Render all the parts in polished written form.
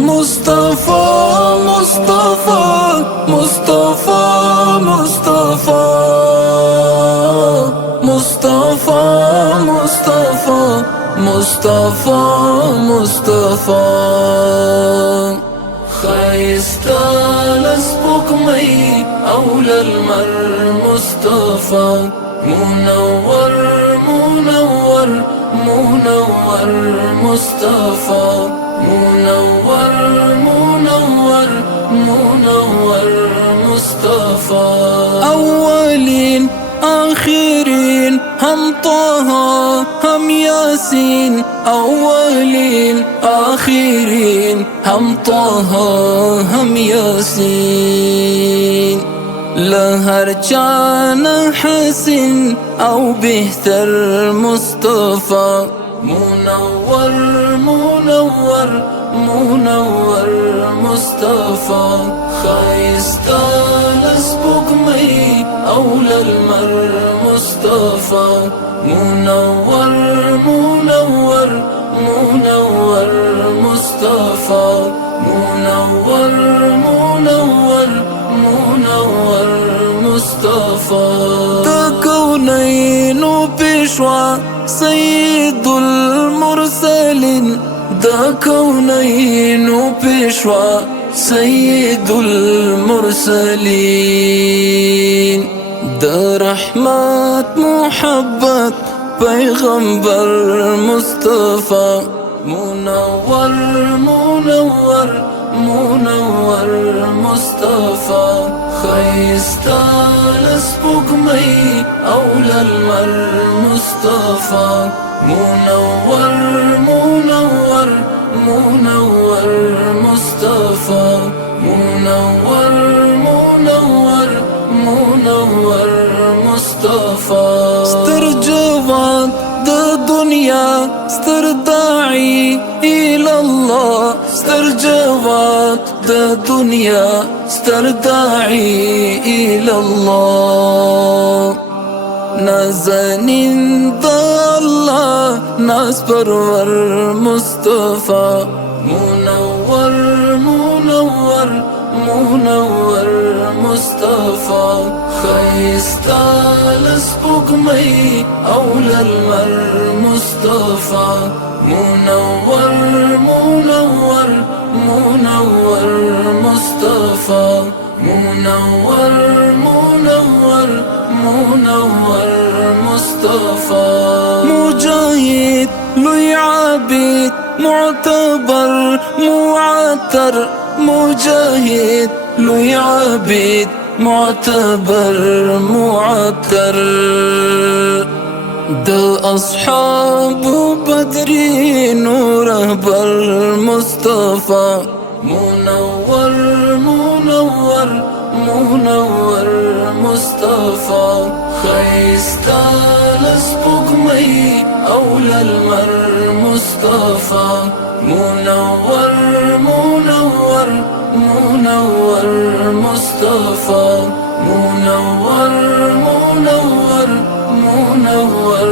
مصطفى مصطفى مصطفى مصطفى مصطفى مصطفى مصطفى مصطفى خايستا لسبوكمي أولى المر مصطفى منور منور منور مصطفى منور منور منور مصطفى أولين آخرين هم طه هم ياسين أولين آخرين هم طه هم ياسين لهر جان حسن أو بهتر مصطفى منور منور منور مصطفى خايستا لسبوكمي أولى المر مصطفى منور منور منور مصطفى منور منور منور مصطفى كونين بشوى سيد المرسلين دا كونين بشوى سيد المرسلين دا رحمة محبت پیغمبر مصطفى منور منور منور مصطفى خايستا لسبوكمي أولى المر مصطفى منور منور منور مصطفى منور منور منور مصطفى ستر جواد دا دنيا ستر داعي إلى الله ستر جواد دا دنيا ستر داعي إلى الله نازنين دا الله ناس پرور مصطفى منور منور منور مصطفى خايستا لسبوكمي أولى المر مصطفى منور منور منور مصطفى منور منور منور مصطفى مجاهد لي عبيد معتبر معتر مجاهد لي عبيد معتبر معتر دا أصحاب بدرين ورهبر مصطفى منور منور منور مصطفى خايستا لسبوكمي أولى المر مصطفى منور منور منور مصطفى منور منور منور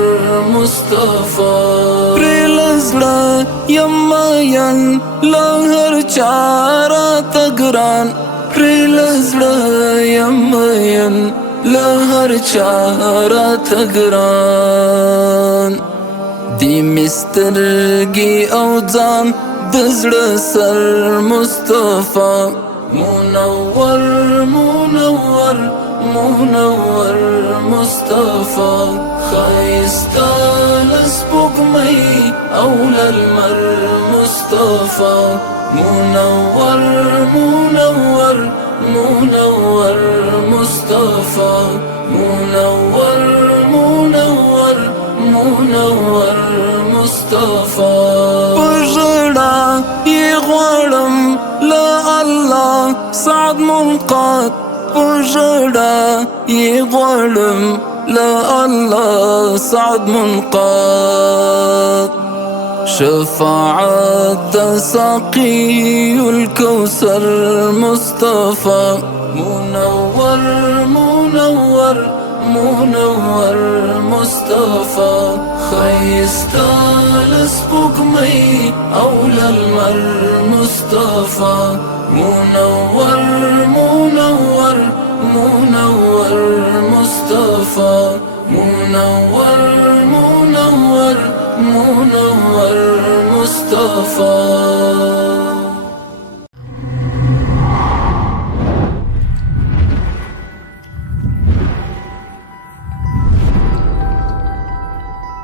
مصطفى بريلزلا يماين لهر چارا تگران بريلزلا يماين لهر چارا تگران دی مسترگی او ځان دزړه سر مصطفى منور منور منور مصطفى خايستا لسبوكمي أولى المر مصطفى منور منور منور مصطفى منور منور منور مصطفى بجرا يغوالم لا الله سعد منقاد بجرا يغوالم لا الله سعد منقاد شفاعة ساقي الكوثر مصطفى منور منور منور مصطفى خيستال سبوكمي أولى المر مصطفى منور منور منور مصطفى منور منور منور مصطفى